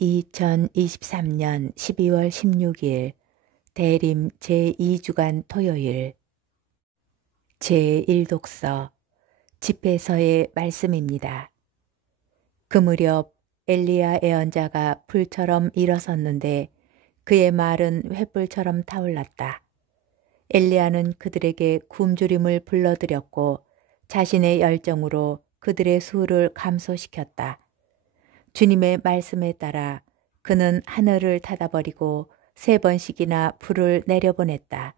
2023년 12월 16일 대림 제2주간 토요일 제1독서 집회서의 말씀입니다. 그 무렵 엘리야 예언자가 불처럼 일어섰는데 그의 말은 횃불처럼 타올랐다. 엘리야는 그들에게 굶주림을 불러들였고 자신의 열정으로 그들의 수를 감소시켰다. 주님의 말씀에 따라 그는 하늘을 닫아버리고 3번씩이나 불을 내려보냈다.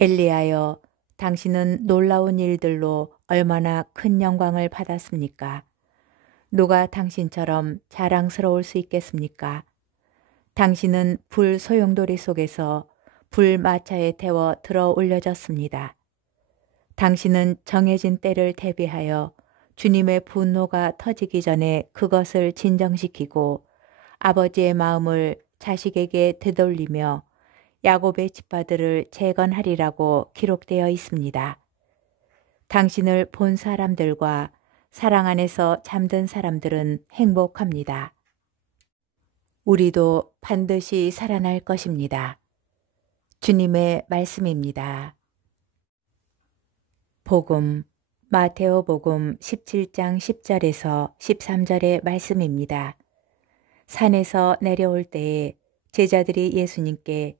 엘리야여, 당신은 놀라운 일들로 얼마나 큰 영광을 받았습니까? 누가 당신처럼 자랑스러울 수 있겠습니까? 당신은 불 소용돌이 속에서 불 마차에 태워 들어 올려졌습니다. 당신은 정해진 때를 대비하여 주님의 분노가 터지기 전에 그것을 진정시키고 아버지의 마음을 자식에게 되돌리며 야곱의 지파들을 재건하리라고 기록되어 있습니다. 당신을 본 사람들과 사랑 안에서 잠든 사람들은 행복합니다. 우리도 반드시 살아날 것입니다. 주님의 말씀입니다. 복음 마테오복음 17장 10절에서 13절의 말씀입니다. 산에서 내려올 때에 제자들이 예수님께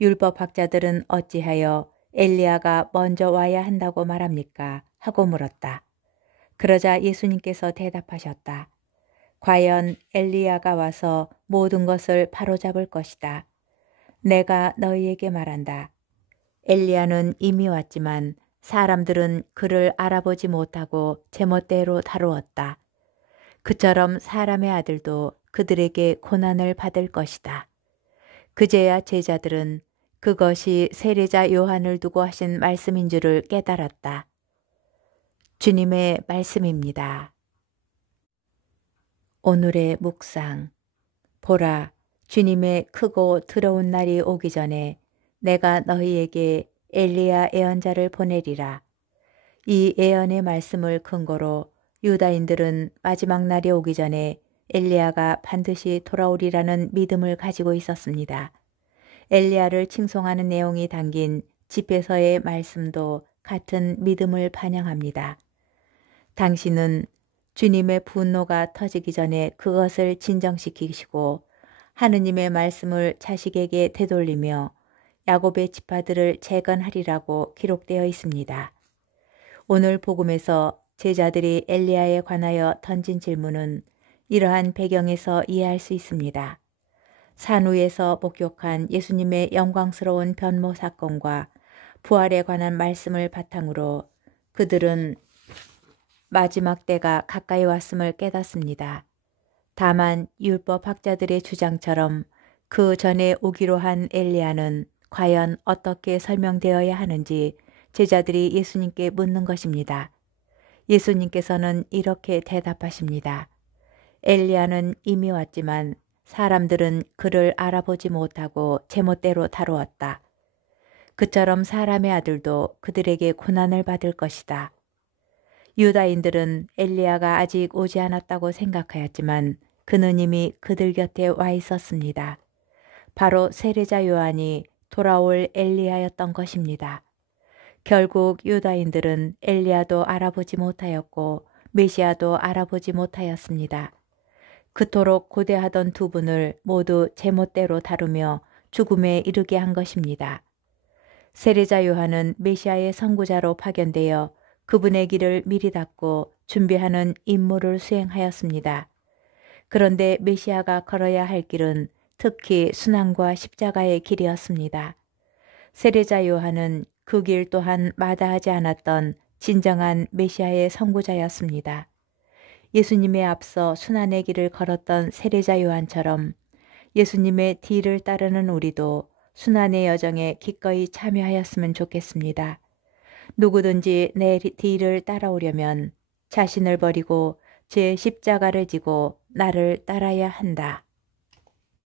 율법학자들은 어찌하여 엘리야가 먼저 와야 한다고 말합니까? 하고 물었다. 그러자 예수님께서 대답하셨다. 과연 엘리야가 와서 모든 것을 바로잡을 것이다. 내가 너희에게 말한다. 엘리야는 이미 왔지만 사람들은 그를 알아보지 못하고 제멋대로 다루었다. 그처럼 사람의 아들도 그들에게 고난을 받을 것이다. 그제야 제자들은 그것이 세례자 요한을 두고 하신 말씀인 줄을 깨달았다. 주님의 말씀입니다. 오늘의 묵상. 보라, 주님의 크고 더러운 날이 오기 전에 내가 너희에게 엘리야 예언자를 보내리라. 이 예언의 말씀을 근거로 유다인들은 마지막 날이 오기 전에 엘리야가 반드시 돌아오리라는 믿음을 가지고 있었습니다. 엘리야를 칭송하는 내용이 담긴 집회서의 말씀도 같은 믿음을 반영합니다. 당신은 주님의 분노가 터지기 전에 그것을 진정시키시고 하느님의 말씀을 자식에게 되돌리며 야곱의 지파들을 재건하리라고 기록되어 있습니다. 오늘 복음에서 제자들이 엘리야에 관하여 던진 질문은 이러한 배경에서 이해할 수 있습니다. 산 위에서 목격한 예수님의 영광스러운 변모 사건과 부활에 관한 말씀을 바탕으로 그들은 마지막 때가 가까이 왔음을 깨닫습니다. 다만 율법학자들의 주장처럼 그 전에 오기로 한 엘리야는 과연 어떻게 설명되어야 하는지 제자들이 예수님께 묻는 것입니다. 예수님께서는 이렇게 대답하십니다. 엘리야는 이미 왔지만 사람들은 그를 알아보지 못하고 제멋대로 다루었다. 그처럼 사람의 아들도 그들에게 고난을 받을 것이다. 유다인들은 엘리야가 아직 오지 않았다고 생각하였지만 그는 이미 그들 곁에 와 있었습니다. 바로 세례자 요한이 돌아올 엘리야였던 것입니다. 결국 유다인들은 엘리야도 알아보지 못하였고 메시아도 알아보지 못하였습니다. 그토록 고대하던 두 분을 모두 제멋대로 다루며 죽음에 이르게 한 것입니다. 세례자 요한은 메시아의 선구자로 파견되어 그분의 길을 미리 닫고 준비하는 임무를 수행하였습니다. 그런데 메시아가 걸어야 할 길은 특히 순환과 십자가의 길이었습니다. 세례자 요한은 그 길 또한 마다하지 않았던 진정한 메시아의 선구자였습니다. 예수님에 앞서 순환의 길을 걸었던 세례자 요한처럼 예수님의 뒤를 따르는 우리도 순환의 여정에 기꺼이 참여하였으면 좋겠습니다. 누구든지 내 뒤를 따라오려면 자신을 버리고 제 십자가를 지고 나를 따라야 한다.